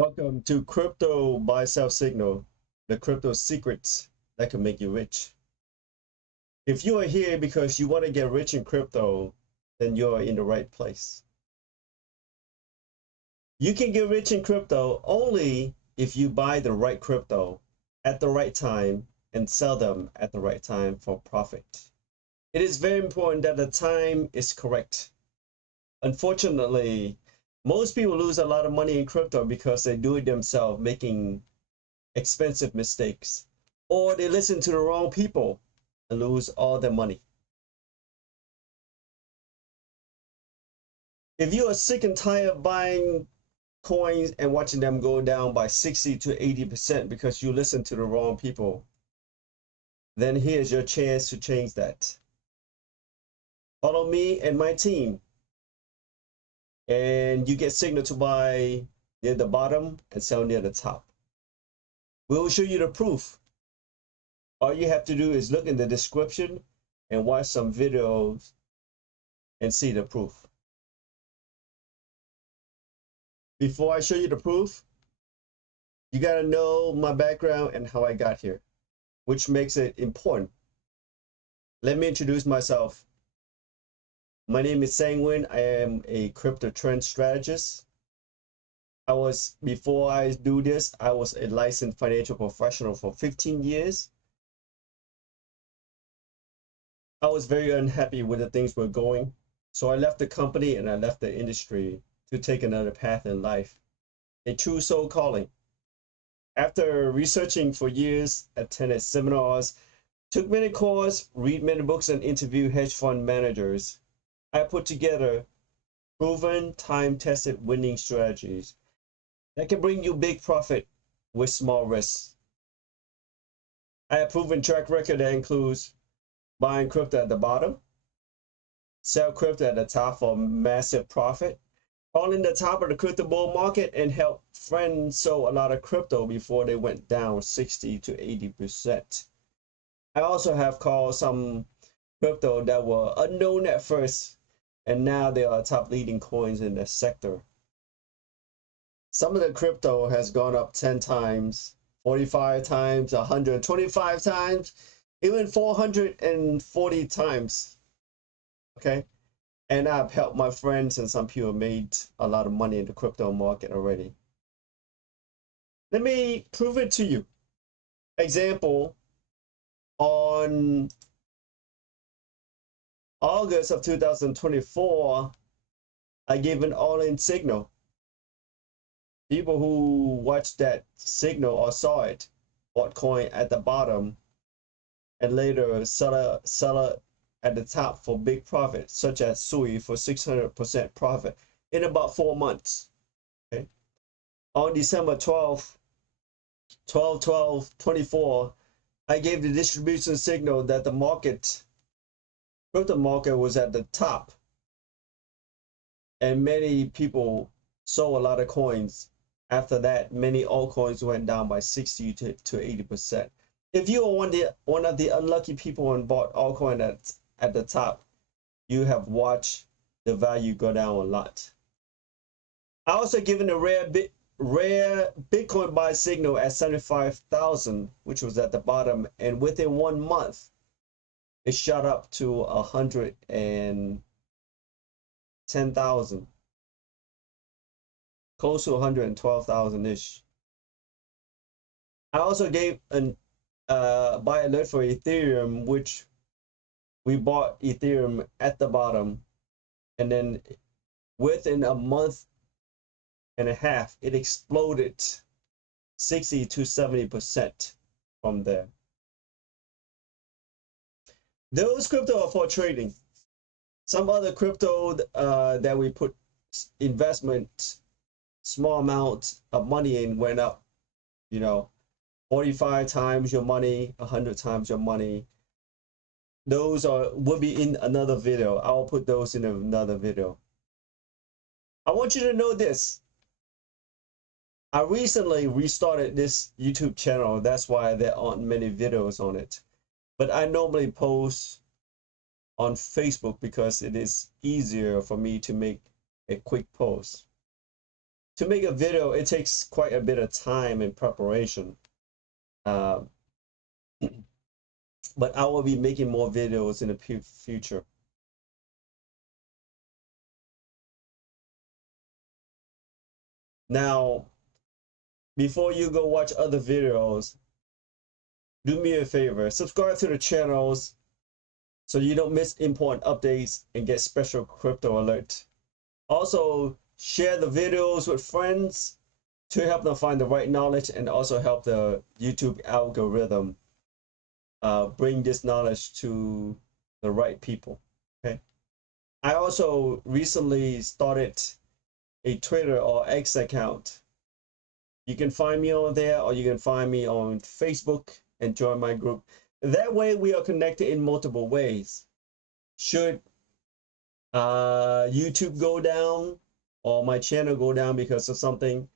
Welcome to Crypto Buy Sell Signal, the crypto secrets that can make you rich. If you are here because you want to get rich in crypto, then you're in the right place. You can get rich in crypto only if you buy the right crypto at the right time and sell them at the right time for profit. It is very important that the time is correct. Unfortunately, most people lose a lot of money in crypto because they do it themselves, making expensive mistakes, or they listen to the wrong people and lose all their money. If you are sick and tired of buying coins and watching them go down by 60 to 80% because you listen to the wrong people, then here's your chance to change that. Follow me and my team, and you get signal to buy near the bottom and sell near the top. We will show you the proof. All you have to do is look in the description and watch some videos and see the proof. Before I show you the proof, you gotta know my background and how I got here, which makes it important. Let me introduce myself. My name is Sang-Win. I am a crypto trend strategist. Before I do this, I was a licensed financial professional for 15 years. I was very unhappy with the things were going, so I left the company and I left the industry to take another path in life, a true soul calling. After researching for years, attended seminars, took many courses, read many books, and interviewed hedge fund managers, I put together proven, time-tested winning strategies that can bring you big profit with small risks. I have proven track record that includes buying crypto at the bottom, sell crypto at the top for massive profit, calling the top of the crypto bull market, and help friends sell a lot of crypto before they went down 60 to 80%. I also have called some crypto that were unknown at first, and now they are top leading coins in the sector. Some of the crypto has gone up 10 times, 45 times, 125 times, even 440 times. Okay. And I've helped my friends, and some people made a lot of money in the crypto market already. Let me prove it to you. Example, on August of 2024, I gave an all-in signal. People who watched that signal or saw it bought coin at the bottom and later sell it at the top for big profit, such as SUI for 600% profit in about 4 months. Okay. On December 12/12/24, I gave the distribution signal that the crypto market was at the top, and many people sold a lot of coins. After that, many altcoins went down by 60 to 80%. If you are one of the unlucky people and bought altcoin at the top, you have watched the value go down a lot. I also given a rare Bitcoin buy signal at 75,000, which was at the bottom, and within 1 month, it shot up to 110,000, close to 112,000-ish. I also gave an buy alert for Ethereum, which we bought Ethereum at the bottom, and then within a month and a half, it exploded 60 to 70% from there. Those crypto are for trading. Some other crypto that we put investment, small amounts of money in, went up, 45 times your money, 100 times your money. Those will be in another video. I will put those in another video. I want you to know this. I recently restarted this YouTube channel. That's why there aren't many videos on it. But I normally post on Facebook because it is easier for me to make a quick post. to make a video, it takes quite a bit of time and preparation. But I will be making more videos in the future. Now, before you go watch other videos, do me a favor, subscribe to the channels so you don't miss important updates and get special crypto alert. Also, share the videos with friends to help them find the right knowledge, and also help the YouTube algorithm bring this knowledge to the right people. Okay. I also recently started a Twitter or X account. You can find me on there, or you can find me on Facebook and join my group. That way we are connected in multiple ways. Should YouTube go down or my channel go down because of something,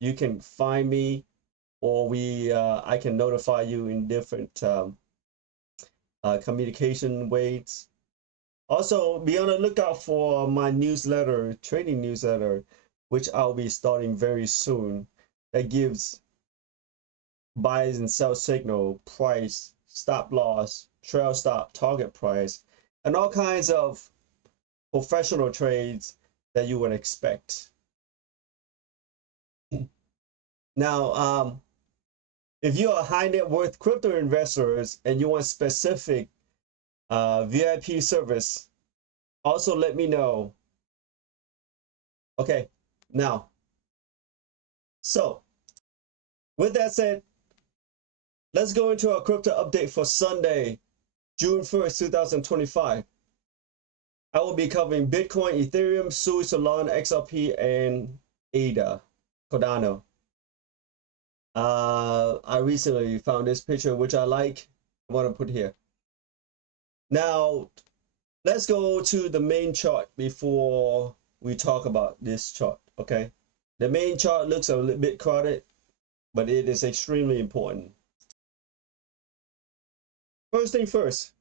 you can find me, or I can notify you in different communication ways. Also, be on the lookout for my newsletter, trading newsletter, which I'll be starting very soon. That gives buys and sell signal, price, stop loss, trail stop, target price, and all kinds of professional trades that you would expect. Now, if you are high net worth crypto investors and you want specific VIP service, also let me know. Okay, now, so with that said, let's go into our crypto update for Sunday, June 1st, 2025. I will be covering Bitcoin, Ethereum, SUI, SOLana, XRP, and ADA, Cardano. I recently found this picture, which I like. I want to put here. Now, let's go to the main chart before we talk about this chart, okay? The main chart looks a little bit crowded, but it is extremely important. First thing first,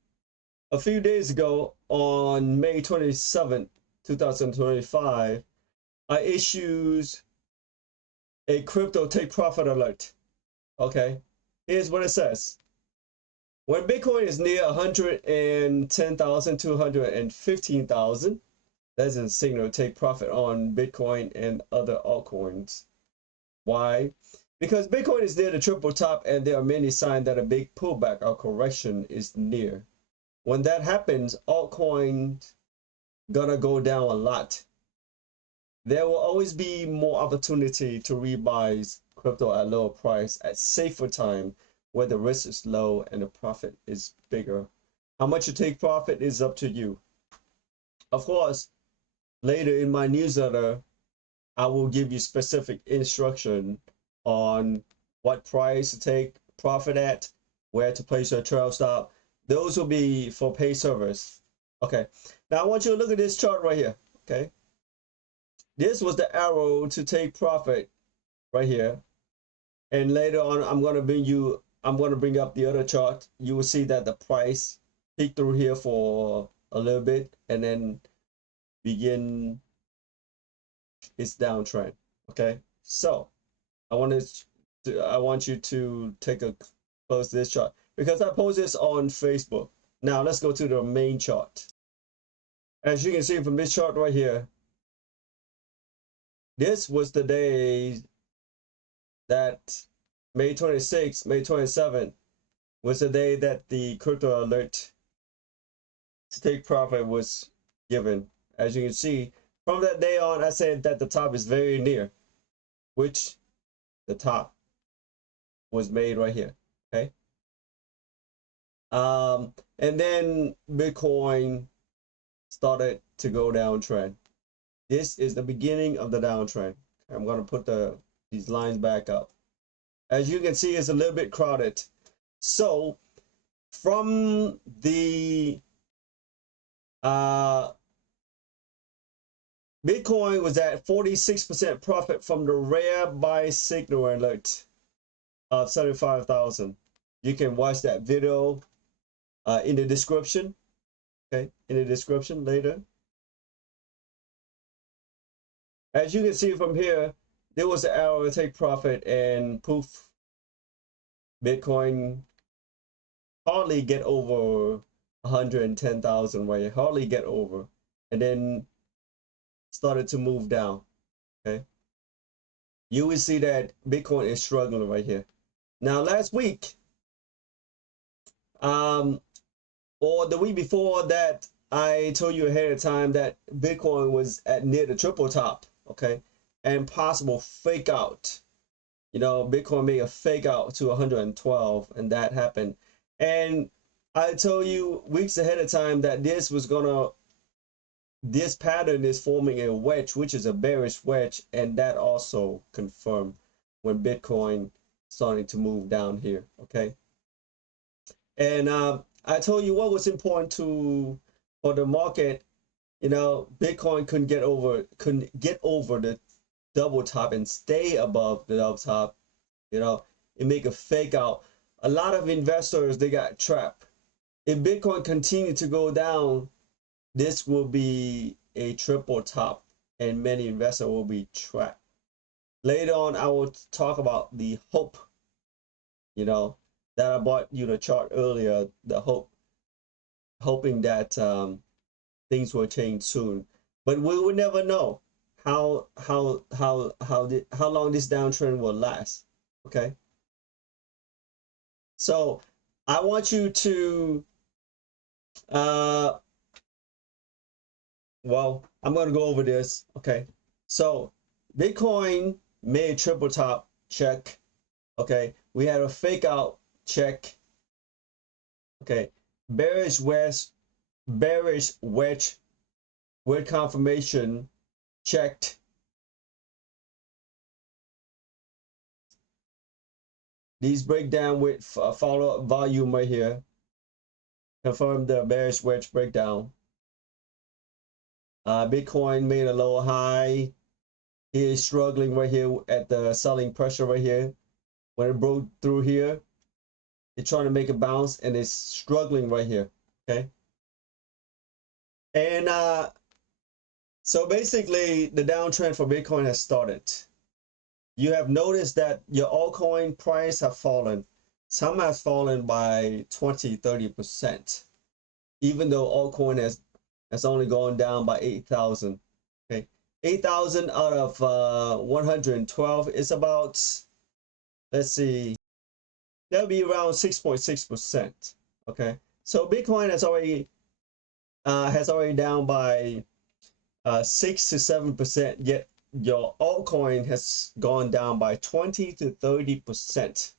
a few days ago on May 27th, 2025, I issued a crypto take profit alert. Okay, here's what it says. When Bitcoin is near 110,000 to 115,000, that's a signal to take profit on Bitcoin and other altcoins. Why? Because Bitcoin is near the triple top, and there are many signs that a big pullback or correction is near. When that happens, altcoins gonna go down a lot. There will always be more opportunity to rebuy crypto at lower price at safer time, where the risk is low and the profit is bigger. How much you take profit is up to you. Of course, later in my newsletter, I will give you specific instruction on what price to take profit at, where to place your trail stop. Those will be for pay service. Okay, now I want you to look at this chart right here. Okay, this was the arrow to take profit right here, and later on I'm going to bring up the other chart. You will see that the price peaked through here for a little bit and then begin its downtrend. Okay, so I want you to take a close to this chart because I post this on Facebook. Now let's go to the main chart. As you can see from this chart right here, this was the day that May 26th, May 27th was the day that the crypto alert to take profit was given. As you can see, from that day on, I said that the top is very near, which the top was made right here. Okay. And then Bitcoin started to go downtrend. This is the beginning of the downtrend. I'm going to put these lines back up. As you can see, it's a little bit crowded. So from the Bitcoin was at 46% profit from the rare buy signal alert of 75,000. You can watch that video in the description. Okay, in the description later. as you can see from here, there was an arrow take profit, and poof, Bitcoin hardly get over 110,000 right here, hardly get over, and then started to move down. Okay, you will see that Bitcoin is struggling right here. Now last week, or the week before that, I told you ahead of time that Bitcoin was at near the triple top, okay, and possible fake out. You know, Bitcoin made a fake out to 112, and that happened. And I told you weeks ahead of time that this pattern is forming a wedge, which is a bearish wedge, and that also confirmed when Bitcoin starting to move down here, okay. And I told you what was important for the market. You know, Bitcoin couldn't get over the double top and stay above the double top. You know, and make a fake out. A lot of investors, they got trapped. If Bitcoin continued to go down, this will be a triple top, and many investors will be trapped. Later on, I will talk about the hope, you know, that I bought you the chart earlier, the hoping that things will change soon. But we will never know how long this downtrend will last. Okay. So I want you to well, I'm going to go over this. Okay. So Bitcoin made triple top, check. Okay. We had a fake out, check. Okay. Bearish wedge with confirmation, checked. These breakdown with follow-up volume right here. Confirm the bearish wedge breakdown. Bitcoin made a low high. It is struggling right here at the selling pressure right here. When it broke through here, it's trying to make a bounce, and it's struggling right here. Okay. And so basically, the downtrend for Bitcoin has started. You have noticed that your altcoin price have fallen. Some has fallen by 20-30%, even though altcoin has only gone down by 8,000. Okay, 8,000 out of 112 is about, let's see, that'll be around 6.6%. Okay, so Bitcoin has already down by 6 to 7%, yet your altcoin has gone down by 20-30%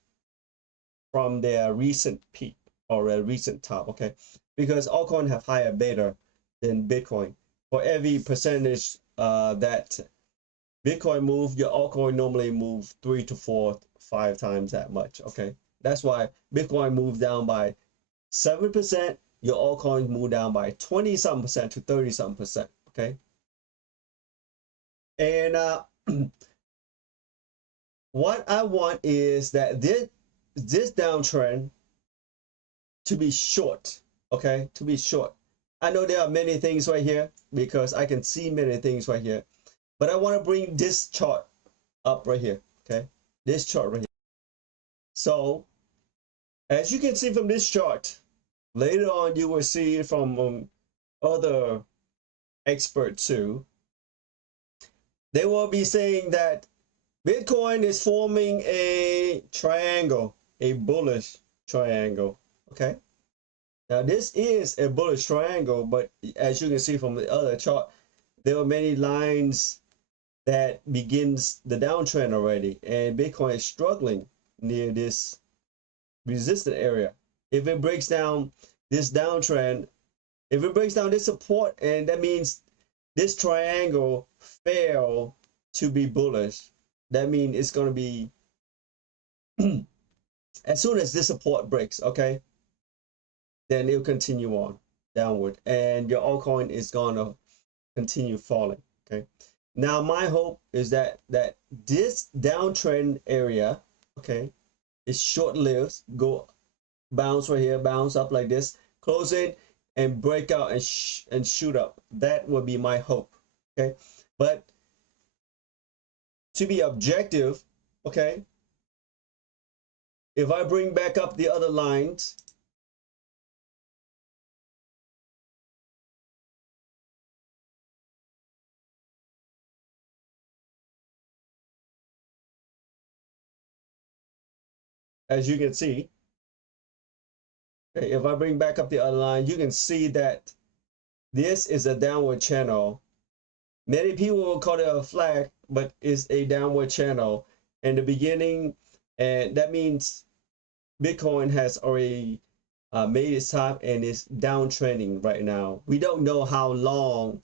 from their recent peak or a recent top. Okay, because altcoin have higher beta than Bitcoin. For every percentage that Bitcoin move, your altcoin normally move 3 to 4, 5 times that much. Okay, that's why Bitcoin moved down by 7%. Your altcoins move down by 20-something% to 30-something%. Okay. And what I want is that this downtrend to be short, okay, to be short. I know there are many things right here because I can see many things right here, but I want to bring this chart up right here, okay, this chart right here. So as you can see from this chart, later on you will see from other experts too, they will be saying that Bitcoin is forming a triangle, a bullish triangle. Okay. Now this is a bullish triangle, but as you can see from the other chart, there are many lines that begins the downtrend already, and Bitcoin is struggling near this resistance area. If it breaks down this downtrend, if it breaks down this support, and that means this triangle failed to be bullish, that means it's going to be as soon as this support breaks, okay, then it'll continue on downward, and your altcoin is going to continue falling. Okay, now my hope is that this downtrend area, okay, is short-lived, go bounce right here, bounce up like this, close it, and break out and shoot up. That would be my hope. Okay, but to be objective, okay, if I bring back up the other lines, as you can see, okay, if I bring back up the other line, you can see that this is a downward channel. Many people will call it a flag, but it's a downward channel in the beginning, and that means Bitcoin has already made its top and is downtrending right now. We don't know how long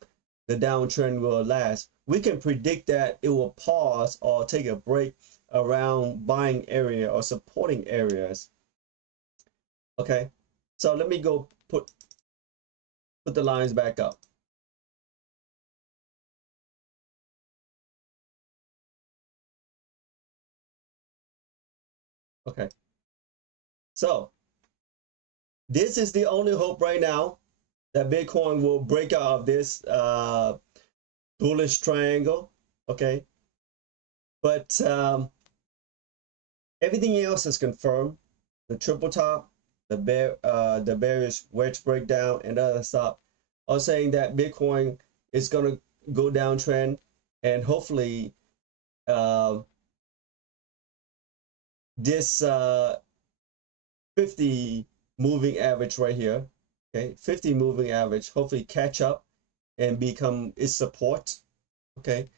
the downtrend will last. We can predict that it will pause or take a break around buying area or supporting areas. Okay, so let me go put the lines back up. Okay, so this is the only hope right now that Bitcoin will break out of this bullish triangle. Okay, but everything else is confirmed. The triple top, the bearish wedge breakdown, and other stuff are saying that Bitcoin is going to go downtrend, and hopefully this 50 moving average right here, okay, 50 moving average, hopefully catch up and become its support. Okay,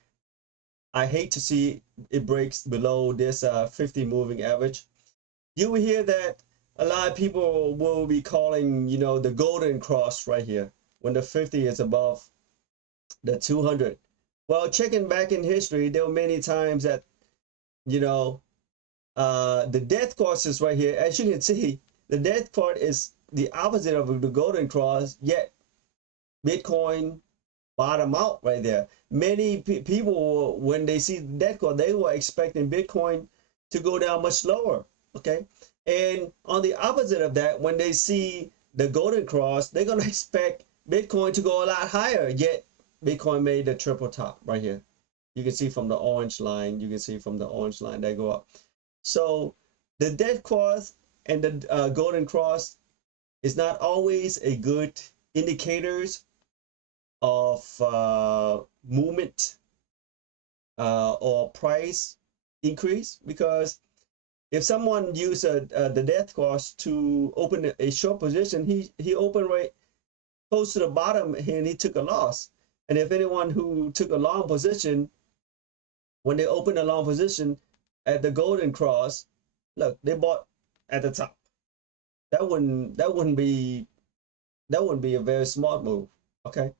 I hate to see it breaks below this 50 moving average. You will hear that a lot of people will be calling, you know, the golden cross right here when the 50 is above the 200. Well, checking back in history, there were many times that, you know, the death cross is right here. As you can see, the death part is the opposite of the golden cross, yet Bitcoin bottom out right there. Many people, when they see the death cross, they were expecting Bitcoin to go down much lower. Okay, and on the opposite of that, when they see the golden cross, they're gonna expect Bitcoin to go a lot higher. Yet Bitcoin made the triple top right here. You can see from the orange line. You can see from the orange line they go up. So the death cross and the golden cross is not always a good indicators of movement or price increase, because if someone used the death cross to open a short position, he opened right close to the bottom and he took a loss. And if anyone who took a long position, when they opened a long position at the golden cross, look, they bought at the top. That wouldn't be a very smart move. Okay.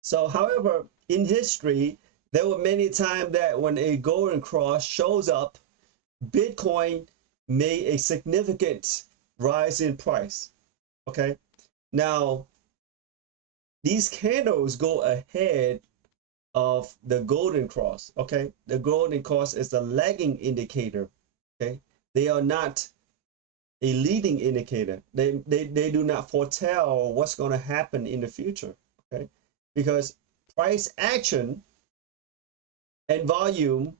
So, however, in history, there were many times that when a golden cross shows up, Bitcoin made a significant rise in price. Okay. Now, these candles go ahead of the golden cross. Okay. The golden cross is a lagging indicator. Okay. They are not a leading indicator. They do not foretell what's going to happen in the future. Okay. Because price action and volume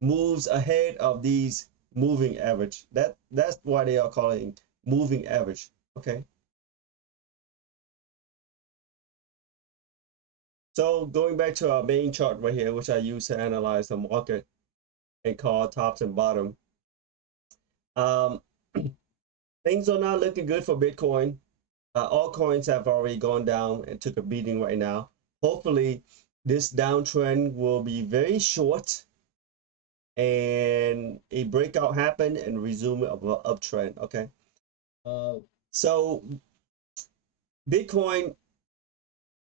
moves ahead of these moving average. That's why they are calling moving average. Okay. So going back to our main chart right here, which I use to analyze the market and call tops and bottom. Things are not looking good for Bitcoin. All coins have already gone down and took a beating right now. Hopefully, this downtrend will be very short and a breakout happen and resume of an uptrend. Okay. So Bitcoin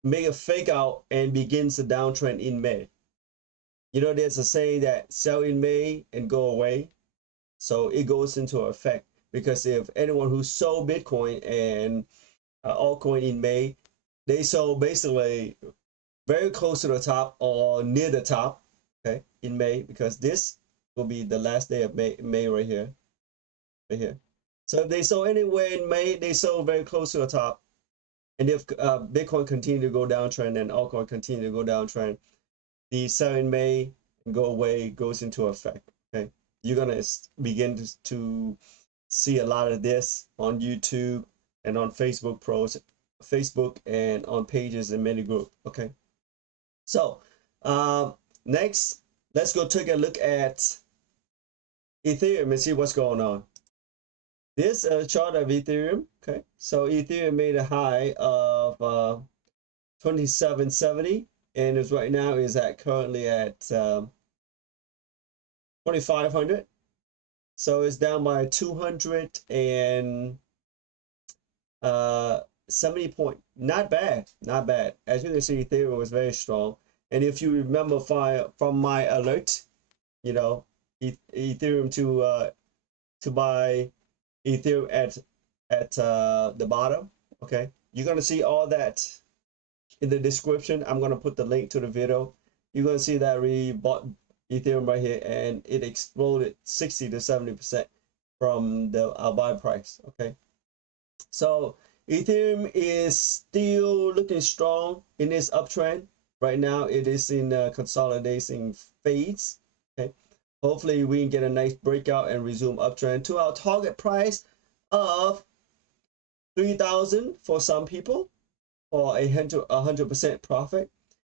make a fake out and begins the downtrend in May. You know, there's a saying that sell in May and go away. So it goes into effect, because if anyone who sold Bitcoin and altcoin in May, they sold basically very close to the top or near the top, okay, in May, because this will be the last day of May right here, right here. So if they sold anywhere in May, they sold very close to the top. And if Bitcoin continue to go downtrend and altcoin continue to go downtrend, the sell in May go away, goes into effect. Okay, you're gonna begin to see a lot of this on YouTube and on Facebook and on pages in many groups. Okay, so next, let's go take a look at Ethereum and see what's going on. This chart of Ethereum. Okay, so Ethereum made a high of 2770, and is right now is at currently at 2500. So it's down by 270 point. Not bad, not bad. As you can see, Ethereum was very strong. And if you remember from my alert, you know, Ethereum to buy Ethereum at the bottom. Okay, you're gonna see all that in the description. I'm gonna put the link to the video. You're gonna see that we bought Ethereum right here, and it exploded 60 to 70% from the buy price. Okay, so Ethereum is still looking strong in this uptrend. Right now it is in a consolidation phase. Okay, hopefully we can get a nice breakout and resume uptrend to our target price of 3,000 for some people, for 100% profit.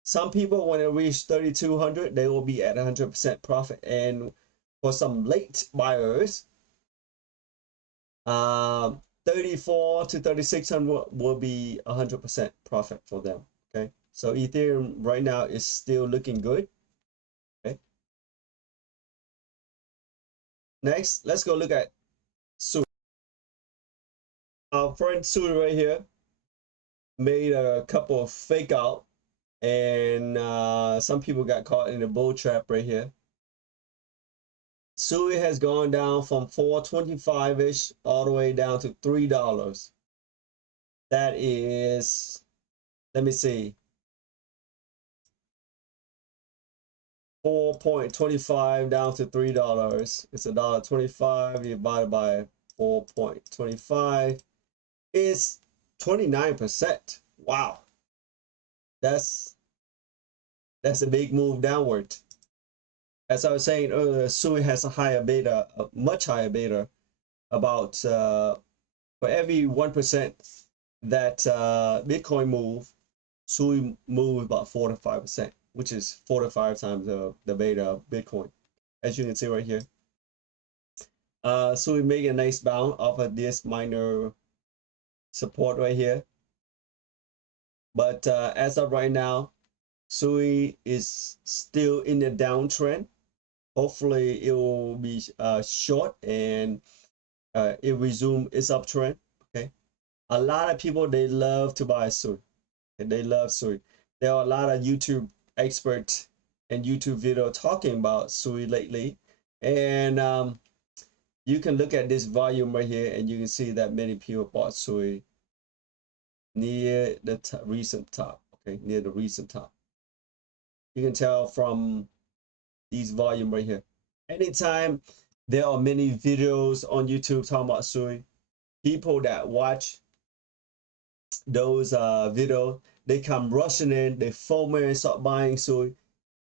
Some people, when it reach 3,200, they will be at 100% profit. And for some late buyers, 34 to 3,600 will be 100% profit for them. Okay, so Ethereum right now is still looking good. Okay, next, let's go look at SUI. Our friend SUI right here made a couple of fake out, and some people got caught in the bull trap right here. SUI has gone down from 425-ish all the way down to $3. That is, let me see, 4.25 down to $3. It's $1.25 divided by 4.25 is 29%. Wow, that's a big move downward. As I was saying earlier, SUI has a higher beta, a much higher beta, about for every 1% that Bitcoin move, SUI move about 4 to 5%, which is 4 to 5 times the beta of Bitcoin, as you can see right here. SUI make a nice bounce off of this minor support right here, but as of right now, SUI is still in the downtrend. Hopefully it will be short and it resume its uptrend. Okay, a lot of people, they love to buy SUI, and they love SUI. There are a lot of YouTube experts and YouTube video talking about SUI lately, and you can look at this volume right here, and you can see that many people bought SUI near the recent top. Okay, near the recent top. You can tell from these volume right here. Anytime there are many videos on YouTube talking about SUI, people that watch those videos, they come rushing in, they foaming and start buying SUI.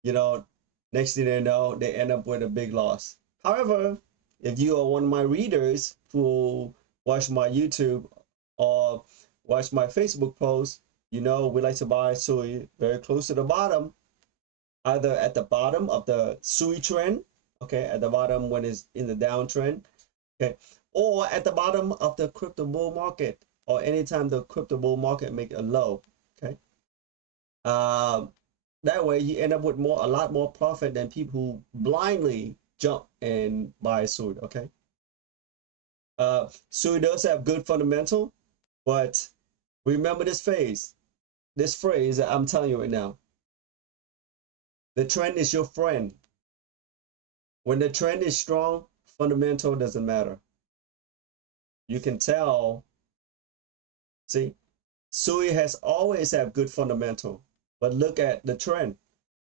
You know, next thing they know, they end up with a big loss. However, if you are one of my readers who watch my YouTube or watch my Facebook posts, you know we like to buy SUI very close to the bottom, either at the bottom of the SUI trend, okay, at the bottom when it's in the downtrend, okay, or at the bottom of the crypto bull market, or anytime the crypto bull market make a low, okay. That way you end up with a lot more profit than people who blindly jump and buy SUI, okay. SUI does have good fundamental, but remember this phrase that I'm telling you right now. The trend is your friend. When the trend is strong, fundamental doesn't matter. You can tell. See, SUI has always had good fundamental, but look at the trend.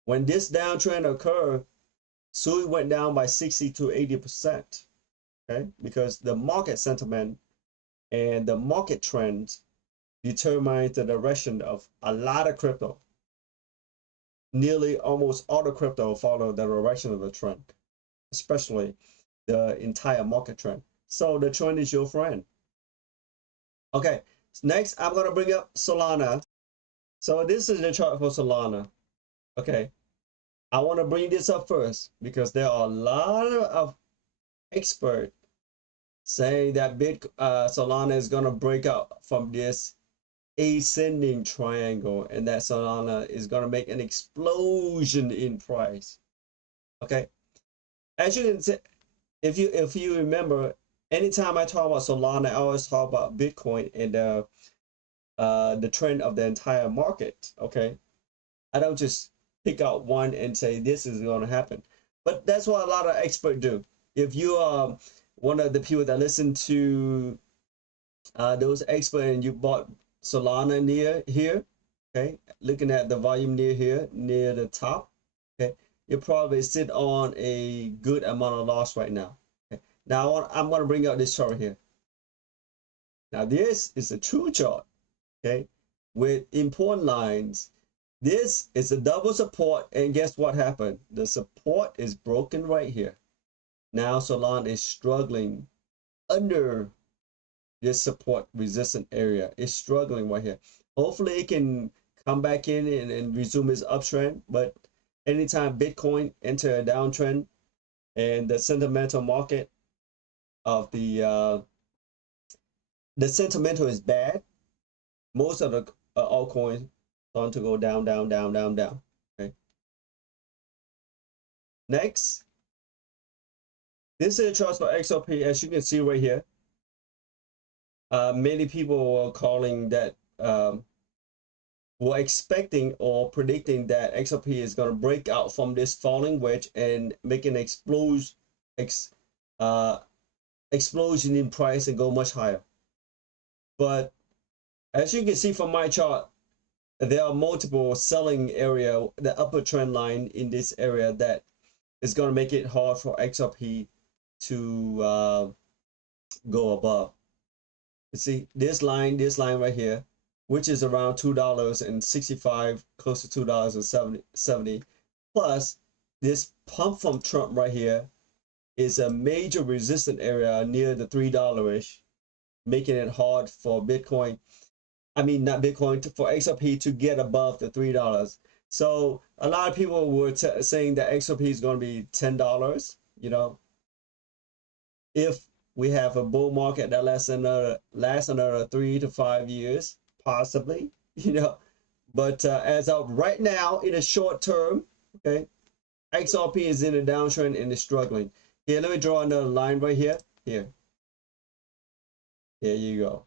When this downtrend occurred, SUI went down by 60 to 80%. Okay, because the market sentiment and the market trends determine the direction of a lot of crypto. nearly almost all the crypto follow the direction of the trend, especially the entire market trend. So the trend is your friend. Okay, next I'm gonna bring up Solana. So this is the chart for Solana. Okay, I want to bring this up first because there are a lot of experts saying that Solana is gonna break out from this ascending triangle and that Solana is gonna make an explosion in price. Okay, as you can see, if you remember, anytime I talk about Solana, I always talk about Bitcoin and the trend of the entire market. Okay, I don't just pick out one and say this is going to happen, but that's what a lot of experts do. If you are one of the people that listen to those experts and you bought Solana near here, okay, looking at the volume near here, near the top, okay, you probably sit on a good amount of loss right now. Okay, now I'm going to bring out this chart here. Now this is a true chart, okay, with important lines. This is a double support, and guess what happened? The support is broken right here. Now Solana is struggling under this support resistant area. It's struggling right here. Hopefully it can come back in and resume its uptrend, but anytime Bitcoin enter a downtrend and the sentimental market of the sentimental is bad, most of the altcoins starting to go down, down, down, down, down. Okay. Next, this is a chart for XRP, as you can see right here. Many people were calling that, were expecting or predicting that XRP is going to break out from this falling wedge and make an explosion in price and go much higher. But as you can see from my chart, there are multiple selling area, the upper trend line in this area that is going to make it hard for XRP to go above. You see this line right here, which is around $2.65, close to $2.70, plus this pump from Trump right here is a major resistance area near the $3-ish, making it hard for Bitcoin. I mean, not Bitcoin, for XRP to get above the $3. So a lot of people were saying that XRP is going to be $10, you know, if we have a bull market that lasts another 3 to 5 years, possibly, you know. But as of right now, in the short term, okay, XRP is in a downtrend and is struggling. Here, let me draw another line right here. Here you go.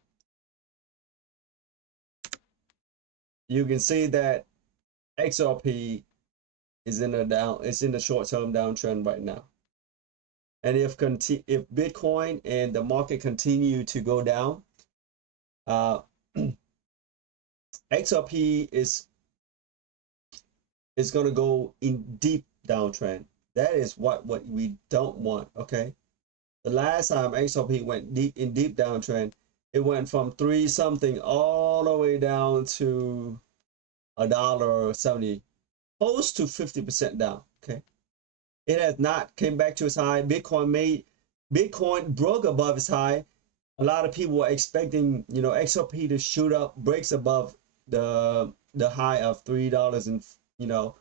You can see that XRP is in a short-term downtrend right now. And if Bitcoin and the market continue to go down, XRP is going to go in deep downtrend. That is what we don't want. Okay, the last time XRP went in deep downtrend, it went from 3 something all the way down to $1.70, close to 50% down. Okay, it has not came back to its high. Bitcoin broke above its high. A lot of people were expecting, you know, XRP to shoot up, breaks above the high of $3 and, you know,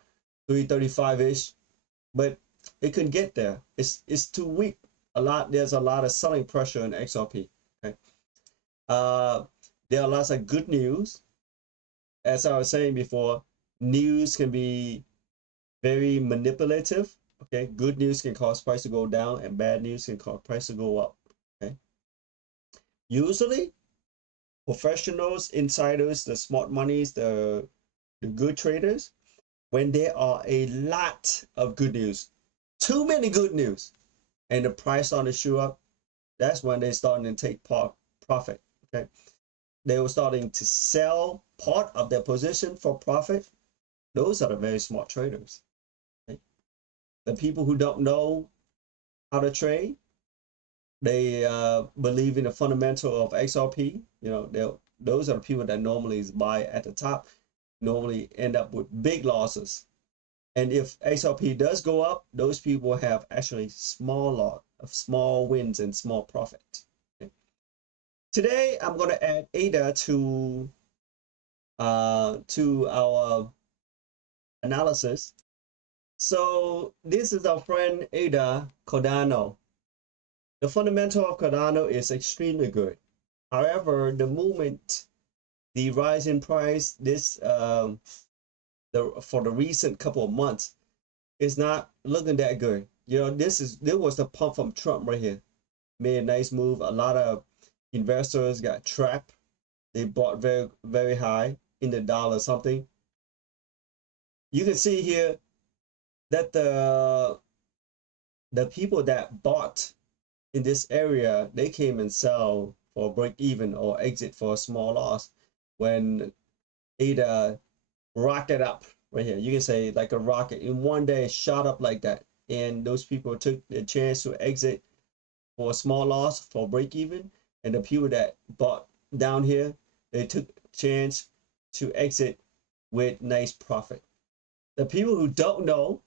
335-ish, but it couldn't get there. It's too weak. There's a lot of selling pressure in XRP. Okay, there are lots of good news. As I was saying before, news can be very manipulative. Okay, good news can cause price to go down, and bad news can cause price to go up. Okay, usually professionals, insiders, the smart monies, the good traders, when there are a lot of good news, too many good news, and the price starting to shoot up, that's when they're starting to take profit. Okay, they were starting to sell part of their position for profit. Those are the very smart traders. Okay? The people who don't know how to trade, they believe in the fundamental of XRP. You know, those are the people that normally buy at the top, normally end up with big losses. And if XRP does go up, those people have actually small lot of small wins and small profit. Okay. Today, I'm going to add ADA to our analysis. So this is our friend Ada Cardano. The fundamental of Cardano is extremely good. However, the moment the rise in price for the recent couple of months is not looking that good. You know, there was the pump from Trump right here. Made a nice move. A lot of investors got trapped. They bought very, very high in the dollar something. You can see here that the people that bought in this area, they came and sell for break even or exit for a small loss when ADA rocket up right here. You can say like a rocket in one day shot up like that, and those people took the chance to exit for a small loss for break even, and the people that bought down here, they took chance to exit with nice profit. The people who don't know,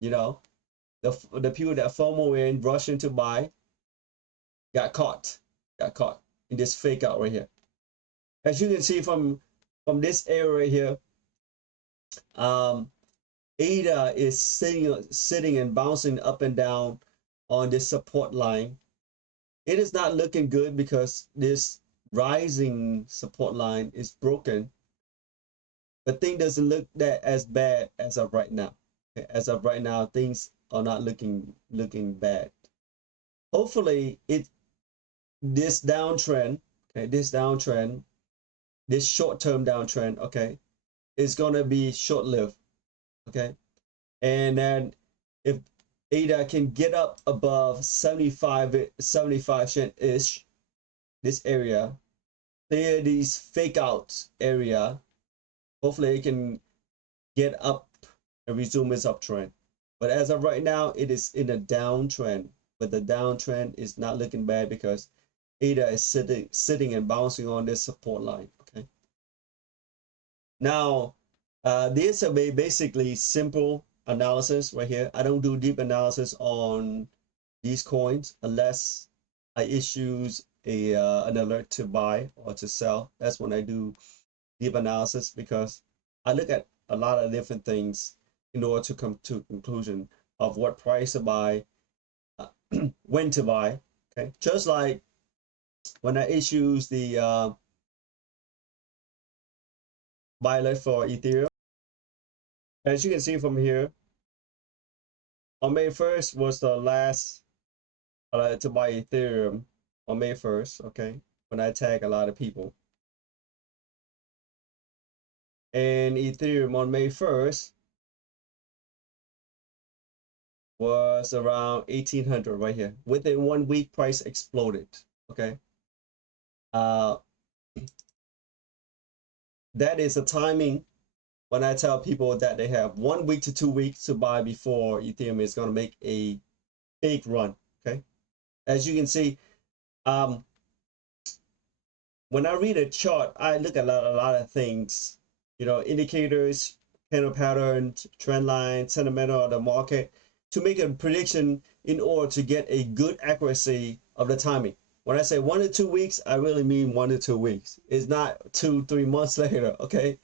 you know, the people that FOMO in rushing to buy got caught in this fake out right here. As you can see from this area right here, ADA is sitting and bouncing up and down on this support line. It is not looking good because this rising support line is broken, but things doesn't look that as bad as of right now. Okay? As of right now, things are not looking bad. Hopefully, this downtrend, okay, this short-term downtrend, okay, is gonna be short-lived, okay. And then if ADA can get up above 75 cent-ish, this area, clear these fake outs area, hopefully it can get up and resume its uptrend. But as of right now, it is in a downtrend. But the downtrend is not looking bad because ADA is sitting and bouncing on this support line. Okay. Now, this is a basically simple analysis right here. I don't do deep analysis on these coins unless I issues an alert to buy or to sell. That's when I do deep analysis, because I look at a lot of different things in order to come to a conclusion of what price to buy, when to buy. Okay, just like when I issues the buy alert for Ethereum. As you can see from here, on May 1st was the last to buy Ethereum on May 1st, okay, when I tag a lot of people. And Ethereum on May 1st was around 1800 right here. Within 1 week, price exploded, okay. That is a timing when I tell people that they have 1 week to 2 weeks to buy before Ethereum is going to make a big run, okay. As you can see, when I read a chart, I look at a lot of things, you know, indicators, candle patterns, trend line, sentiment of the market, to make a prediction in order to get a good accuracy of the timing. When I say 1 to 2 weeks, I really mean 1 to 2 weeks. It's not 2-3 months later, okay?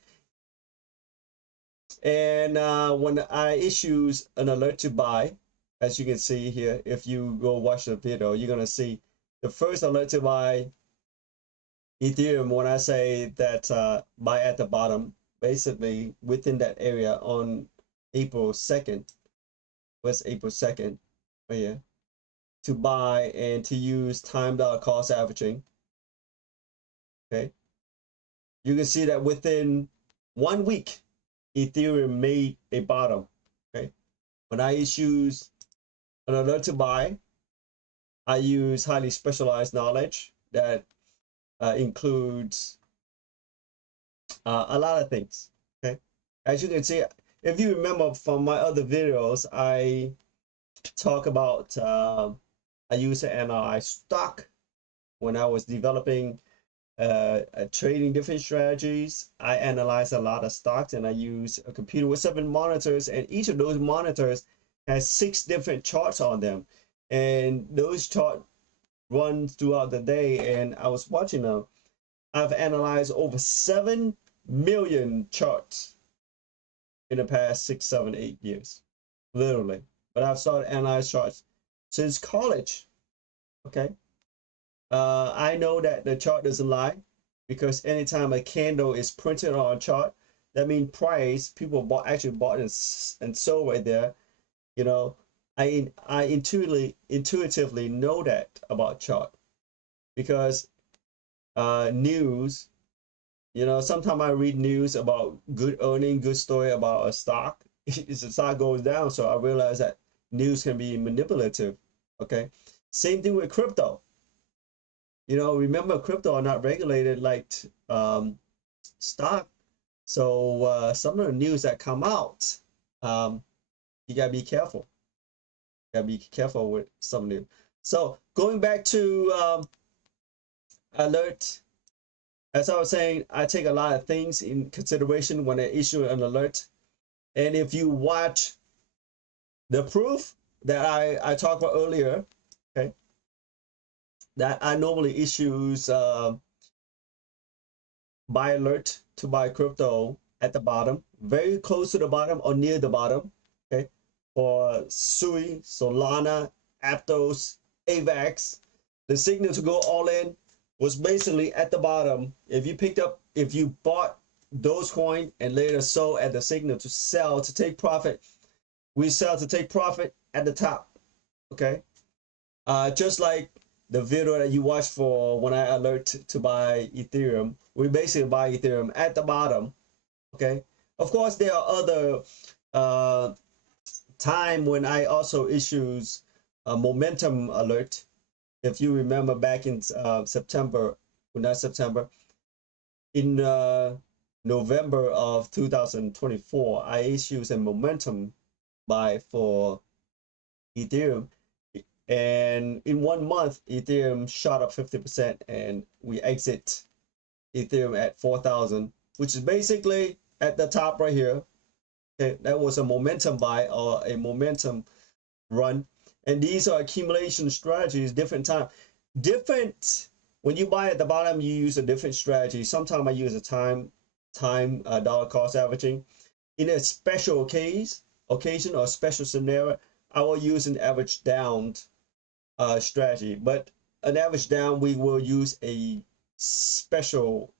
And when I issues an alert to buy, as you can see here, if you go watch the video, you're gonna see the first alert to buy Ethereum. When I say that buy at the bottom, basically within that area on April 2nd, was April 2nd, right here, to buy and to use time dollar cost averaging. Okay, you can see that within 1 week, Ethereum made a bottom. Okay, when I issues an alert to buy, I use highly specialized knowledge that includes a lot of things. Okay, as you can see, if you remember from my other videos, I talk about I used to analyze stock when I was developing trading different strategies. I analyze a lot of stocks, and I use a computer with 7 monitors, and each of those monitors has 6 different charts on them, and those charts run throughout the day. And I was watching them. I've analyzed over 7 million charts in the past 6, 7, 8 years, literally. But I've started analyzing charts since college. Okay. I know that the chart doesn't lie, because anytime a candle is printed on a chart, that means price, people actually bought and sold right there. You know, I intuitively know that about chart, because news, you know, sometimes I read news about good earning, good story about a stock. The stock goes down, so I realize that news can be manipulative. Okay, same thing with crypto. You know, remember, crypto are not regulated like stock. So some of the news that come out, you gotta be careful. You gotta be careful with some news. So going back to alert, as I was saying, I take a lot of things in consideration when I issue an alert. And if you watch the proof that I talked about earlier, okay, that I normally issues buy alert to buy crypto at the bottom, very close to the bottom or near the bottom, okay, for SUI, SOLana, Aptos, AVAX. The signal to go all in was basically at the bottom. If you bought those coins and later sold at the signal to sell to take profit, we sell to take profit at the top, okay? Just like the video that you watched for when I alert to buy Ethereum, we basically buy Ethereum at the bottom, okay? Of course, there are other time when I also issues a momentum alert. If you remember back in September, well, not September, in November of 2024, I issued a momentum buy for Ethereum. And in 1 month, Ethereum shot up 50%, and we exit Ethereum at 4,000, which is basically at the top right here. Okay, that was a momentum buy or a momentum run. And these are accumulation strategies, different time. When you buy at the bottom, you use a different strategy. Sometimes I use a time dollar cost averaging. In a special occasion or special scenario, I will use an average down strategy. But an average down, we will use a special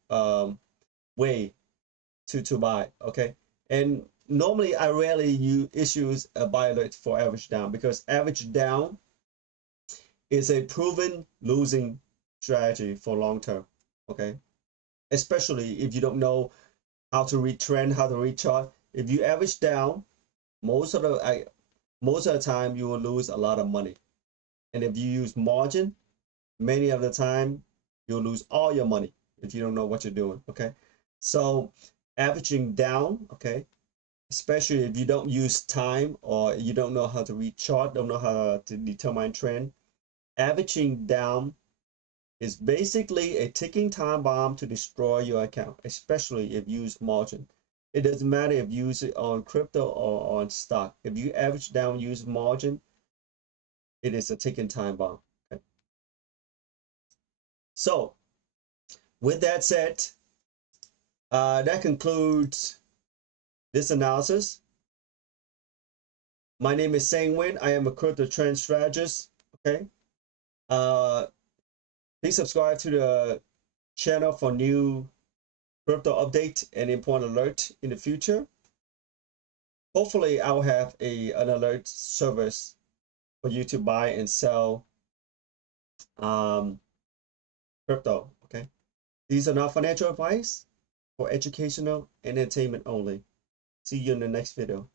way to buy, okay? And normally I rarely issues a buy alert for average down, because average down is a proven losing strategy for long term, okay? Especially if you don't know how to read trend, how to read chart. If you average down, most of the time you will lose a lot of money. And if you use margin, many of the time you'll lose all your money if you don't know what you're doing, okay? So averaging down, okay, especially if you don't use time or you don't know how to read chart, don't know how to determine trend, averaging down is basically a ticking time bomb to destroy your account, especially if you use margin. It doesn't matter if you use it on crypto or on stock. If you average down, use margin, it is a ticking time bomb. Okay? So with that said, that concludes this analysis. My name is Sang Nguyen. I am a crypto trend strategist. Okay. Please subscribe to the channel for new crypto update and important alert in the future. Hopefully, I'll have an alert service for you to buy and sell crypto. Okay. These are not financial advice, for educational and entertainment only. See you in the next video.